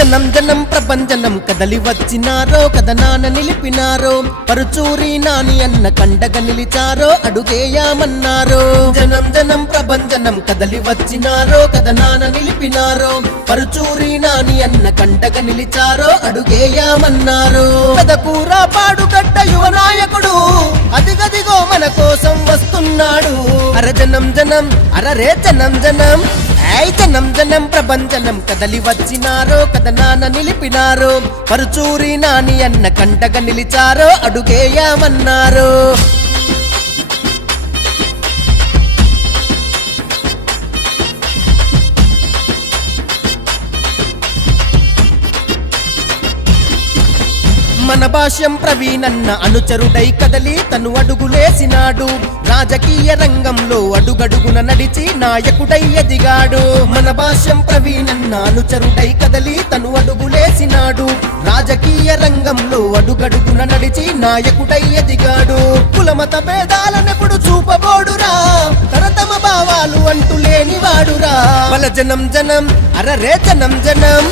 జనం జనం ప్రభంజనం కదలి వచ్చినారో కథనాన నిలిపినారో పరుచూరి నాని అన్న కండగా నిలిచారో అడుగేయామన్నారో జనం జనం ప్రభంజనం కదలి వచ్చినారో కథనాన నిలిపినారో పరుచూరి నాని అన్న కండగా నిలిచారో అడుగేయామన్నారో పెదకూర పాడుగడ్డ యువ నాయకుడు అదిగదిగో మన కోసం వస్తున్నాడు అర జనం జనం అరరే జనం జనం జనం జనం ప్రభంజనం కదలి వచ్చినారో కథనాన నిలిపినారో పరుచూరి నాని అన్న కంటగా నిలిచారో అడుగేయామన్నారో మన భాష్యం ప్రవీణన్న అనుచరుడై కదలి తను అడుగులేసినాడు రాజకీయ రంగంలో అడుగడుగున నడిచి నాయకుడై ఎదిగాడు మన భాష్యం ప్రవీణన్న అనుచరుడై కదలి తను అడుగులేసినాడు రాజకీయ రంగంలో అడుగడుగున నడిచి నాయకుడై ఎదిగాడు కులమత భేదాలనెప్పుడు చూపబోడురా తరతమ భావాలు అంటూ లేనివాడురా బల జనం జనం అరరే జనం జనం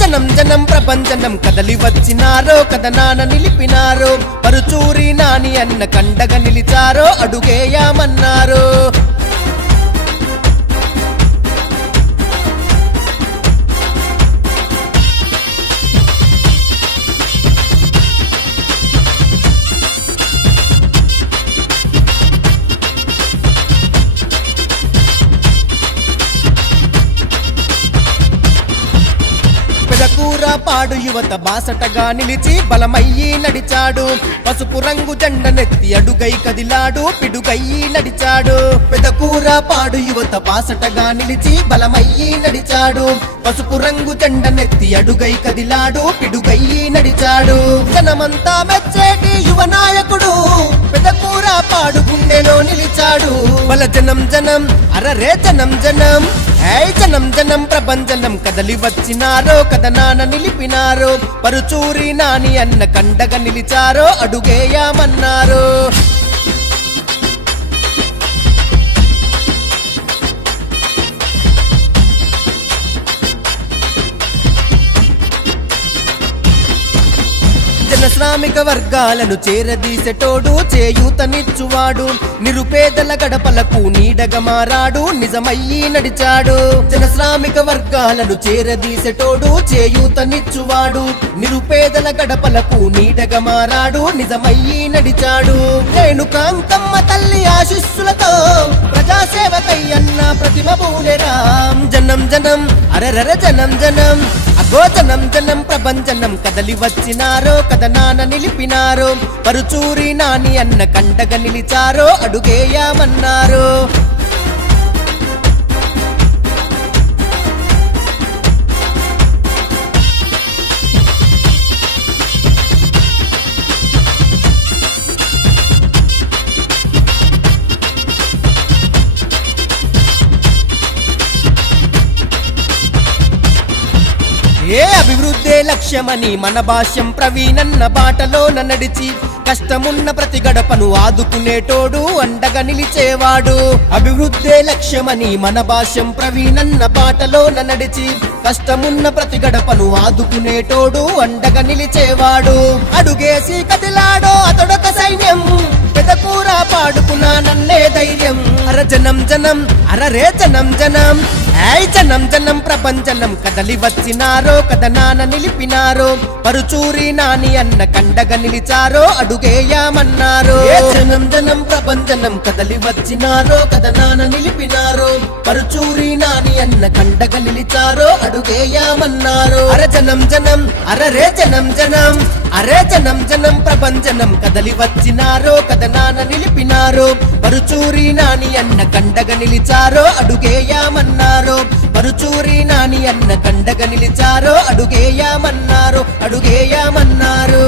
జనం జనం ప్రభంజనం కదలి వచ్చినారో కథనాన నిలిపినారో పరుచూరి నాని అన్న కండగా నిలిచారో అడుగేయామన్నారో పెదకూర పాడు యువత బాసటగా నిలిచి బలమయ్యి నడిచాడు పసుపు రంగు జెండనెత్తి అడుగై కదిలాడు పిడుగయ్యి నడిచాడు పెదకూర పాడు యువత బాసటగా నిలిచి బలమయ్యి నడిచాడు పసుపు రంగు జెండనెత్తి అడుగై కదిలాడు పిడుగయ్యి నడిచాడు జనమంతా మెచ్చేటి యువ నాయకుడు పెదకూర పాడు గుండెలో నిలిచాడు బల జనం జనం అరరే జనం జనం జనం జనం ప్రభంజనం కదలి వచ్చినారో కథనాన నిలిపినారో పరుచూరి నాని అన్న కండగా నిలిచారో అడుగేయామన్నారో శ్రామిక వర్గాలను చేరదీసెటోడు చేయూతనిచ్చువాడు నిరుపేదల గడపలకు నీడగా మారాడు నిజమయ్యి నడిచాడు శ్రామిక వర్గాలను చేరదీసెటోడు చేయూతనిచ్చువాడు నిరుపేదల గడపలకు నీడగా మారాడు నిజమయ్యి నడిచాడు రేణుకాంతమ్మ తల్లి ఆశీస్సులతో ప్రజాసేవకై అన్న ప్రతిమ బూలెరాం జనం జనం అరరర జనం జనం అగో జనం జనం ప్రభంజనం కదలి వచ్చినారో కథనాన నిలిపినారో పరుచూరి నాని అన్న కండగా నిలిచారో అడుగేయామన్నారో అభివృద్ధే లక్ష్యమని మన భాష్యం ప్రవీణన్న బాటలోన నడిచి కష్టమున్న ప్రతి గడపను ఆదుకునేటోడు అండగా నిలిచేవాడు అభివృద్ధే లక్ష్యమని మన భాష్యం ప్రవీణన్న బాటలోన నడిచి కష్టమున్న ప్రతి గడపను ఆదుకునేటోడు అండగా నిలిచేవాడు అడుగేసి కదిలాడో అతడొక సైన్యం పెదకూర పాడుకున్నా నన్నే ధైర్యం అర జనం జనం అరరే జనం జనం జనం జనం ప్రభంజనం కదలి వచ్చినారో కథనాన నిలిపినారో పరుచూరి నాని అన్న కండగా నిలిచారో అడుగేయామన్నారో జనం జనం ప్రభంజనం కదలి వచ్చినారో కథనాన నిలిపినారో పరుచూరి నాని అన్న కండగా నిలిచారో అడుగేయామన్నారో అర జనం జనం అరరే జనం జనం అరే జనం జనం ప్రభంజనం కదలి వచ్చినారో కథనాన నిలిపినారో పరుచూరి నాని అన్న కండగా నిలిచారో అడుగేయామన్నారో పరుచూరి నాని అన్న కండగా నిలిచారో అడుగేయామన్నారో అడుగేయామన్నారో